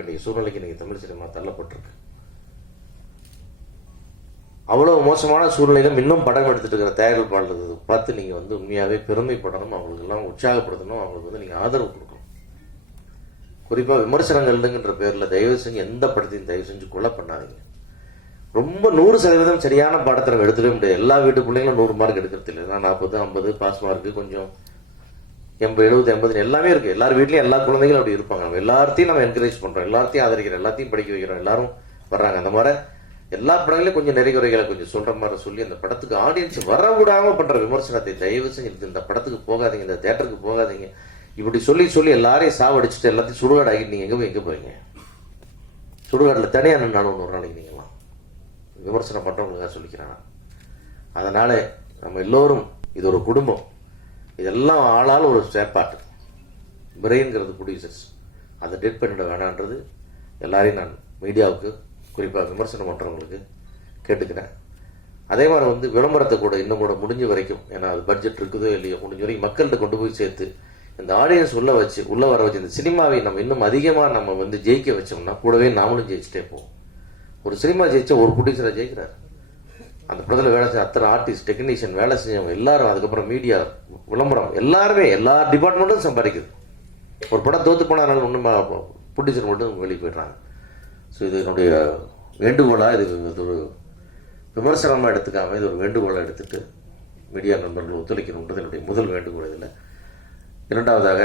வேண்டிய சூழ்நிலைக்கு இன்னைக்கு தமிழ் சினிமா தள்ளப்பட்டிருக்கு. அவ்வளவு மோசமான சூழ்நிலையிலும் இன்னும் படம் எடுத்துட்டு இருக்கிற தயாரிப்பாளர்கள் பார்த்து நீங்க வந்து உண்மையாவே பெருமைப்படணும் அவங்களுக்கு எல்லாம் உற்சாகப்படுத்தணும் அவங்களுக்கு வந்து நீங்க ஆதரவு கொடுக்கணும். குறிப்பா விமர்சனங்கள்ங்கிற பேர்ல தயவு செஞ்சு எந்த படத்தையும் தயவு செஞ்சு கொலை பண்ணாதீங்க. ரொம்ப நூறு சதவீதம் சரியான படத்தை நம்ம எடுத்துக்கவே முடியாது. எல்லா வீட்டு பிள்ளைங்களும் நூறு மார்க் எடுக்கிறது இல்லை நான் நாற்பது ஐம்பது பாஸ் மார்க்கு கொஞ்சம் எண்பது எழுபது எண்பது எல்லாமே இருக்குது எல்லார் வீட்லையும் எல்லா குழந்தைகளும் அப்படி இருப்பாங்க. நம்ம எல்லாத்தையும் நம்ம என்கரேஜ் பண்ணுறோம் எல்லாத்தையும் ஆதரிக்கிறோம். எல்லாத்தையும் படிக்க வைக்கிறோம். எல்லாரும் வர்றாங்க. அந்த மாதிரி எல்லா படங்களையும் கொஞ்சம் நெறிகுறைகளை குறைகளை கொஞ்சம் சொல்ற மாதிரி சொல்லி அந்த படத்துக்கு ஆடியன்ஸ் வர விடாமல் பண்ற விமர்சனத்தை தயவு செஞ்சு இந்த படத்துக்கு போகாதீங்க. இந்த தேட்டருக்கு போகாதீங்க. இப்படி சொல்லி சொல்லி எல்லாரையும் சாவடிச்சுட்டு எல்லாத்தையும் சுடுகாடு ஆகிட்டு நீங்க எங்க போய் எங்க போவீங்க? சுடுகாட்டில் தனியா நின்னாலும் ஒரு நாளைக்கு நீங்களாம் விமர்சனம் பண்றவங்களுக்காக சொல்லிக்கிறானா அதனால நம்ம எல்லோரும் இது ஒரு குடும்பம். இதெல்லாம் ஆளால் ஒரு செயற்பாட்டு. பிரெயின்கிறது ப்ரொடியூசர்ஸ் அதை டெட் பண்ணிட வேணான்றது. எல்லாரையும் நான் மீடியாவுக்கு குறிப்பாக விமர்சனம் பண்ணுறவங்களுக்கு கேட்டுக்கிறேன். அதே மாதிரி வந்து விளம்பரத்தை கூட இன்னும் கூட முடிஞ்ச வரைக்கும் ஏன்னா அது பட்ஜெட் இருக்குதோ இல்லையோ முடிஞ்ச வரைக்கும் மக்கள்கிட்ட கொண்டு போய் சேர்த்து இந்த ஆடியன்ஸ் உள்ளே வச்சு உள்ளே வர வச்சு இந்த சினிமாவை நம்ம இன்னும் அதிகமாக நம்ம வந்து ஜெயிக்க வச்சோம்னா கூடவே நாமளும் ஜெயிச்சுட்டே போவோம். ஒரு சினிமா ஜெயிச்சா ஒரு ப்ரொடியூசரை ஜெயிக்கிறார். அந்த படத்தில் வேலை செஞ்ச அத்தனை ஆர்டிஸ்ட் டெக்னீஷியன் வேலை செஞ்சவங்க எல்லாரும் அதுக்கப்புறம் மீடியா விளம்பரம் எல்லாருமே எல்லா டிபார்ட்மெண்ட்டும் சம்பாதிக்குது. ஒரு படம் தோத்து போனாலும் ஒன்றும் ப்ரொடியூசர் மட்டும் வெளியே போயிடுறாங்க. ஸோ இது என்னுடைய வேண்டுகோளாக இது இது ஒரு விமர்சனமாக எடுத்துக்காமல் இது ஒரு வேண்டுகோளாக எடுத்துட்டு மீடியா நண்பர்கள் ஒத்துழைக்கணுன்றது என்னுடைய முதல் வேண்டுகோள் இதில். இரண்டாவதாக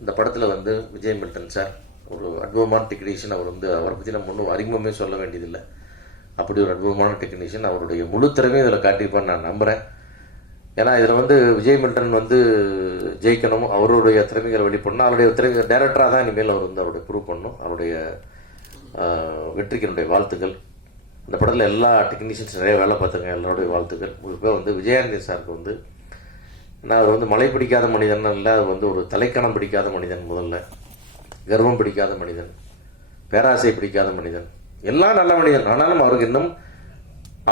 இந்த படத்தில் வந்து விஜய் மில்டன் சார் ஒரு அட்வமான டெக்னீஷியன் அவர் வந்து அவரை பற்றி நம்ம ஒன்றும் அறிமுகமே சொல்ல வேண்டியதில்லை. அப்படி ஒரு அற்புதமான டெக்னீஷியன் அவருடைய முழு திறமையும் இதில் காட்டியிருப்பான்னு நான் நம்புகிறேன் ஏன்னா இதில் வந்து விஜய் மில்டன் வந்து ஜெயிக்கணும் அவருடைய திறமைகளை வெளிப்படணும் அவருடைய திறமை டேரக்டராக தான் இனிமேல் அவர் வந்து அவருடைய ப்ரூவ் பண்ணணும் அவருடைய வெற்றிக்கு என்னுடைய வாழ்த்துக்கள். இந்த படத்தில் எல்லா டெக்னீஷியன்ஸ் நிறைய வேலை பார்த்துருங்க எல்லாருடைய வாழ்த்துக்கள். குறிப்பாக வந்து விஜயானந்தி சாருக்கு வந்து நான் அவர் வந்து மலை பிடிக்காத மனிதன் இல்லை அது வந்து ஒரு தலைக்கணம் பிடிக்காத மனிதன் முதல்ல. கர்வம் பிடிக்காத மனிதன் பேராசை பிடிக்காத மனிதன். எல்லாம் நல்ல மனிதன் ஆனாலும் அவருக்கு இன்னும்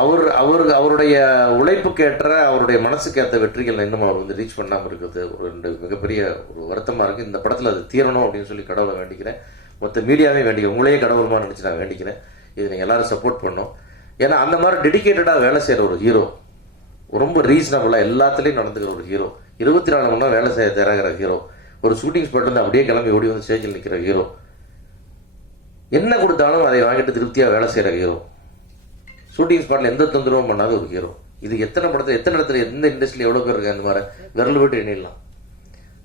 அவர் அவர் அவருடைய உழைப்புக்கேற்ற அவருடைய மனசுக்கேற்ற வெற்றிகள் இன்னும் அவர் வந்து ரீச் பண்ணாமல் இருக்கிறது ஒரு ரெண்டு மிகப்பெரிய ஒரு வருத்தமாக இருக்குது இந்த படத்தில் அது தீரணும் அப்படின்னு சொல்லி கடவுளை வேண்டிக்கிறேன். மொத்த மீடியாவே வேண்டிக்கிறேன். உங்களையே கடவுளமா நினச்சி நான் வேண்டிக்கிறேன். இது நீங்கள் எல்லாரும் சப்போர்ட் பண்ணும். ஏன்னா அந்த மாதிரி டெடிகேட்டடாக வேலை செய்கிற ஒரு ஹீரோ ரொம்ப ரீசனபிளாக எல்லாத்துலேயும் நடந்துக்கிற ஒரு ஹீரோ இருபத்தி நாலு மணி நேரம் வேலை செய்ய தராகிற ஹீரோ ஒரு ஷூட்டிங் ஸ்பாட்லேருந்து அப்படியே கிளம்பி ஓடி வந்து ஸ்டேஜில் நிற்கிற ஹீரோ என்ன கொடுத்தாலும் அதை வாங்கிட்டு திருப்தியாக வேலை செய்கிற ஹீரோ ஷூட்டிங் ஸ்பாட்டில் எந்த தொந்தரவும் பண்ணாத ஒரு ஹீரோ இது எத்தனை படத்தில் எத்தனை இடத்துல எந்த இண்டஸ்ட்ரியில் எவ்வளோ பேர் இருக்காங்க அந்த மாதிரி விரல் விட்டு எண்ணிடலாம்.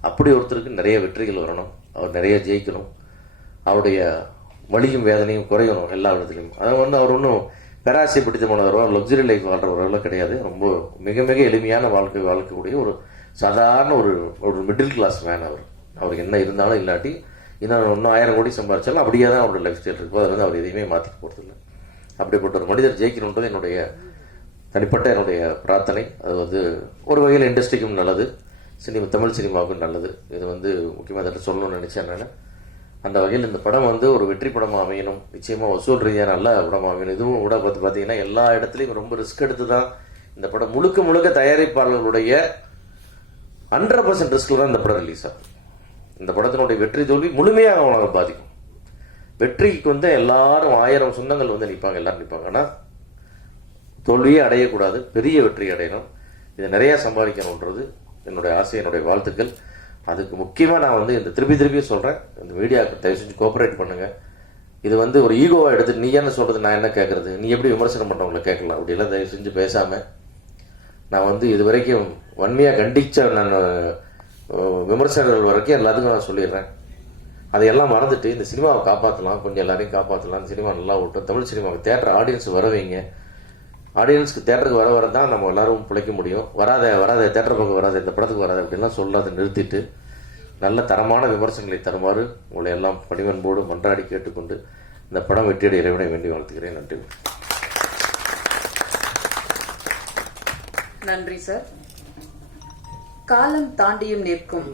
அப்படி ஒருத்தருக்கு நிறைய வெற்றிகள் வரணும். அவர் நிறைய ஜெயிக்கணும். அவருடைய வலியும் வேதனையும் குறையணும் எல்லா இடத்துலையும் அதை வந்து அவர் ஒன்றும் பேராசை பிடித்தமானவரோ லக்ஸரி லைஃப் வாழ்றவர்களோ கிடையாது. ரொம்ப மிக மிக எளிமையான வாழ்க்கை வாழ்க்கக்கூடிய ஒரு சாதாரண ஒரு ஒரு மிடில் கிளாஸ் மேன் அவர். அவருக்கு என்ன இருந்தாலும் இல்லாட்டி இன்னும் இன்னும் ஆயிரம் கோடி சம்பாதிச்சாலும் அப்படியே தான் அவருடைய லைஃப் ஸ்டைல் இருக்கும். அதில் வந்து அவர் எதையுமே மாற்றிக்க போகிறதில்ல அப்படிப்பட்ட ஒரு மனிதர் ஜெயிக்கணுன்றது என்னுடைய தனிப்பட்ட என்னுடைய பிரார்த்தனை. அது வந்து ஒரு வகையில் இண்டஸ்ட்ரிக்கும் நல்லது. சினிமா தமிழ் சினிமாவுக்கும் நல்லது. இது வந்து முக்கியமாக அதை சொல்லணும்னு நினச்சேன் நான். அந்த வகையில் இந்த படம் வந்து ஒரு வெற்றி படமாக அமையணும். நிச்சயமாக வசூல் ரீதியாக நல்ல படமாக அமையணும். இதுவும் கூட பார்த்து பார்த்தீங்கன்னா எல்லா இடத்துலையும் ரொம்ப ரிஸ்க் எடுத்து தான் இந்த படம் முழுக்க முழுக்க தயாரிப்பாளர்களுடைய ஹண்ட்ரட் பர்சன்ட் ரிஸ்கில் தான் இந்த படம் ரிலீஸ் ஆகும் இந்த படத்தினுடைய வெற்றி தோல்வி முழுமையாக அவங்களை பாதிக்கும். வெற்றிக்கு வந்து எல்லாரும் ஆயிரம் சொந்தங்கள் வந்து நிற்பாங்க எல்லாரும் நிற்பாங்க ஆனால் தோல்வியே அடையக்கூடாது பெரிய வெற்றி அடையணும். இதை நிறையா சம்பாதிக்கணுன்றது என்னுடைய ஆசை என்னுடைய வாழ்த்துக்கள். அதுக்கு முக்கியமாக நான் வந்து இந்த திருப்பி திருப்பி சொல்கிறேன் இந்த மீடியாவுக்கு தயவு செஞ்சு கோஆப்ரேட் பண்ணுங்கள் இது வந்து ஒரு ஈகோவாக எடுத்து நீ என்ன சொல்கிறது நான் என்ன கேட்குறது நீ எப்படி விமர்சனம் பண்ணுறவங்களை கேட்கலாம்? அப்படிலாம் தயவு செஞ்சு பேசாமல் நான் வந்து இது வரைக்கும் வன்மையாக கண்டித்த நான் விமர்சகர்கள் விமர்சனங்கள் வரைக்கும் எல்லாத்துக்கும் நான் சொல்லிடுறேன். அதையெல்லாம் மறந்துட்டு இந்த சினிமாவை காப்பாற்றலாம் கொஞ்சம் எல்லாரையும் காப்பாற்றலாம் இந்த சினிமா நல்லா ஓட்டும். தமிழ் சினிமாவுக்கு தேட்டர் ஆடியன்ஸ் வர ஆடியன்ஸ்க்கு தேட்டருக்கு வர வர தான் நம்ம எல்லாரும் பிழைக்க முடியும். வராத வராத தேட்டர் பக்கம் வராத இந்த படத்துக்கு வராத அப்படின்லாம் சொல்லாத நிறுத்திட்டு நல்ல தரமான விமர்சனங்களை தருமாறு உங்களை எல்லாம் பணிவன்போடு மன்றாடி கேட்டுக்கொண்டு இந்த படம் வெற்றியடை இறைவனை வேண்டி வாழ்த்துக்கிறேன் நன்றி. நன்றி சார் காலம் தாண்டியும் நிற்கும்.